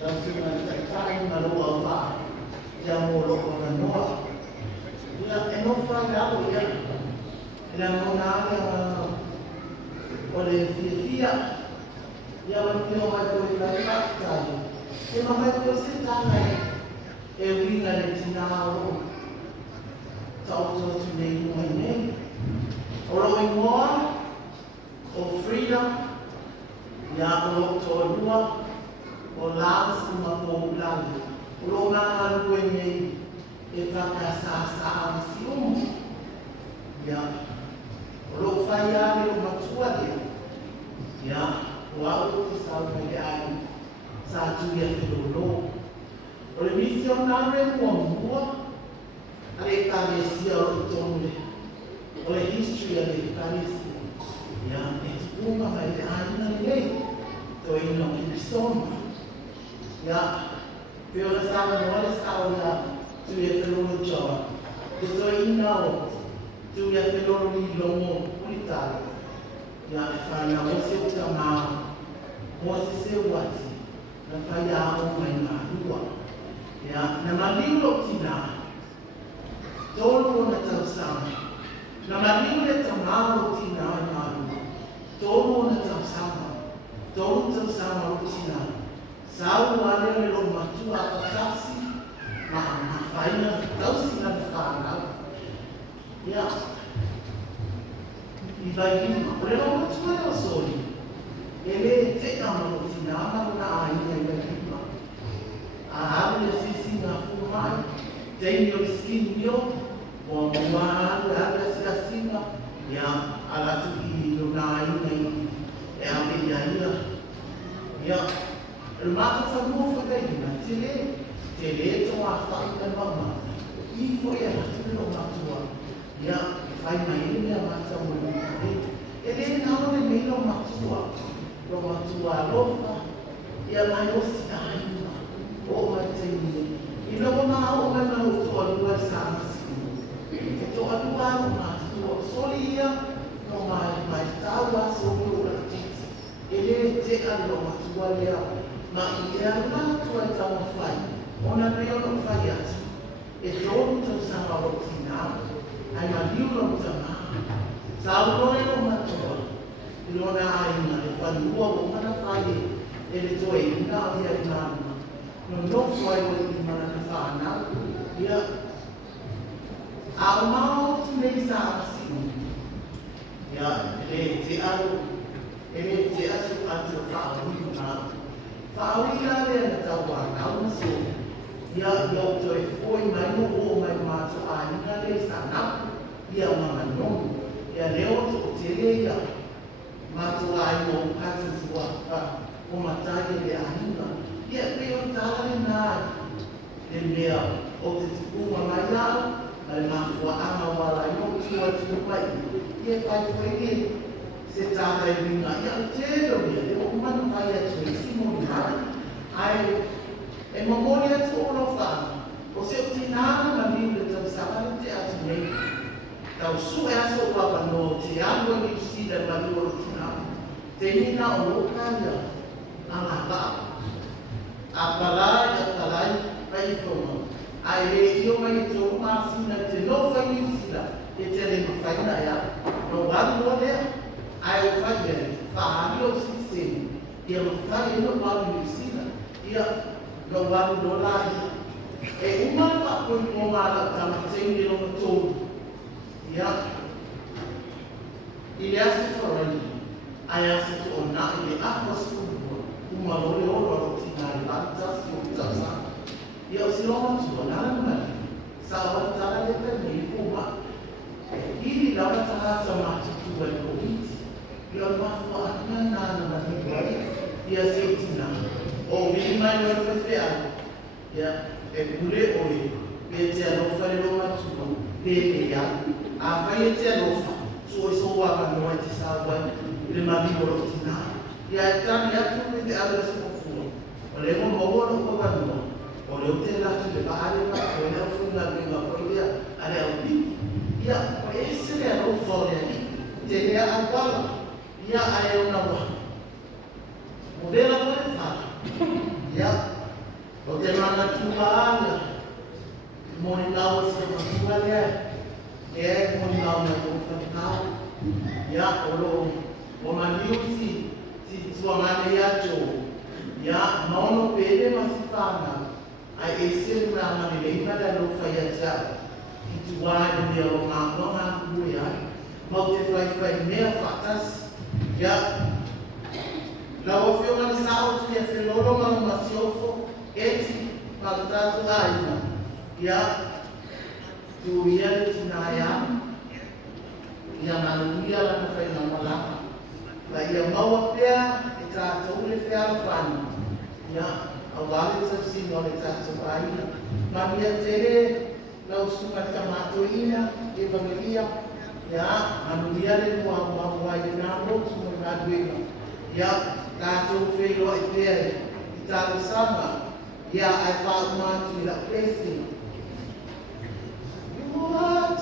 dan suna takai na loa va ya mo lo na noa ya eno fra ya lo ya ila mo na ya o le fia ya lo fio mai ko la ta e ma mai ko se ta mai e winga le tina o ta o to nei mo nei o lo ingoa o freedom ya o to lua o la suma ko lalo o lo ngana lu nei e whakasasa si ya o lo whai ane o matua de ya o au te sau mai ai sa tu ia te lo o le misionare mua ale karesia o tonu o le history ale karesia ya e tuma mai te aina nei to ino ki soma ya pero la sama no le sao ya tu ia te lo joa e to ina o tu ia te lo ni longo unitari ya e whana o se o tama o se wati na whaia o mai ngā rua ya na maliulo tina tolu na tausama na maliule tamalo tina ngā rua tolu na tausama tolu tausama o tina sau wale le lo matua patasi ma whaina tausi na whanau ya i vai hima o le lo matua o soli ele te amano tina amano na aina i vai hima a haru le sisi ngā fumai teini o skinio o muaru e haru le sikasinga ya alatu i lo na aina i e ame ia ia ya el mato whanua whakaina te le toa whaika mama i fo e hatu lo matua ya whai mai e mea mata mo e le nao le mei lo matua lofa ia mai o si aina o mai te ni i lo ma o mai na o to alua sa si e to alua o ma to soli ia no mai taua so o la titi e le te alo ma tua lea ma i e ala tua e taua whai ona reo no whai atu e tonu tau sama o tina ai ma liu no tama sa uloe no matua i lona aina e whanua o mana whai e le toe ina a via i nāna no nofu ai o i mana na whanau ia a o mao tu nei sa asinu ia e te aro e te asu atu whaawinu nā whaawina le na tau whanau na so ia i au toi foi mai no o mai mātu a ina le sa napu ia mama nomu ia leo to te le ia mātu a ina o kata sua o matai le ahinga ia peo tāre nāi le mea o te tukuma mai lau ale mafua anga wala i o tua tua mai ia pai foi e se tātai winga ia o te ero ia le o manu pai atu e simo ni hai ai e mamoni atu o no whana o se o tinana ma miu le tau sāpare te atu nei tau su e aso o papa no te anu e miu sida ma miu o tinana te nina o lokanya ana ba apalai pai toma ai le io mai to ma sina te no fai sila e te le fai na ya no va no le ai o fai le fa io si se ia ma fai no va no sila ia no va no la e uma fa ko no ma la ta te ni no to ia ile asi forani ai asi to na ile afos uma lore o lo tina lanta si o tsa ia o siloma tua nana mai sa o tala le te ni uma ili la o tala ta ma tu e ko iti ia ma fo ana nana ma ni vai ia se tina o vi mai no fe fe a ia e kule o e te no fa le ma tu le ia a fa e te no fa so wa ka no te sa wa le ma vi o tina ia tani atu te ala se fu o le mo mo no ko ka no o le te la te ba ale ba o le fu na ni ma ko ia ale o bi ia o ese le no fo le ni te le a kwala ia ai ona wa o le la fa ia O te mana tuaanga, moni lawa si te matua lea, moni lawa na kong whatikau. Ia, o maniusi, si tuangane ia jo. Ia, maono pele masifana, ai e siri ranga ni leima da lo whaia tia. Ki tuai ni o ngā wanga kue ai. Mau te whai mea whatas. Ia, lawa whionga ni sao tu ia whelolo mau masiofo, eti patatu aina. Ia, tu ia le tina ia. Ia manuia la na whaina malaka. La ia maua pia, e tātou le whea whanu. Ia, au wale tau le tātou aina. Mamia tere, lau sunga tamatoina, evangelia. Ia, manuia le mua mua i nā rotu mo i nā duenga. Ia, tātou whelo e pia i tātou sanga. Ia, ai whāumātu i la pēsi. You are